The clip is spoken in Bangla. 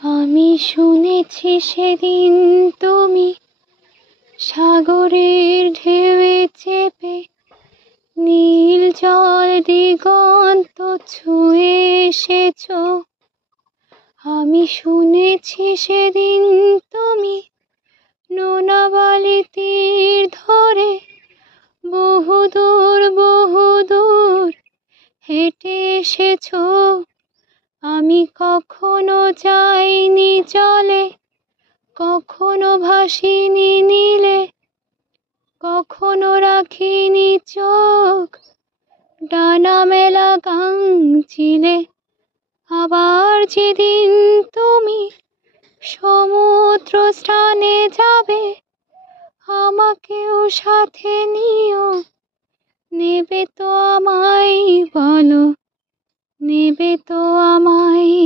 আমি শুনেছি সেদিন তুমি সাগরের ঢেউয়ে চেপে নীল জল দিগন্ত ছুঁয়ে এসেছো। আমি শুনেছি সেদিন তুমি নোনা বালি তীর ধরে বহুদূর বহুদূর হেঁটে এসেছো। আমি কখনো যাইনি জলে, কখনো ভাসিনি নীলে, কখনো রাখিনি চোখ ডানা মেলা গাঙচিলে। আবার যেদিন তুমি সমুদ্র স্নানে যাবে, আমাকেও সাথে নিও। নেবে তো আমায় বলো, নেবে তো আমায়?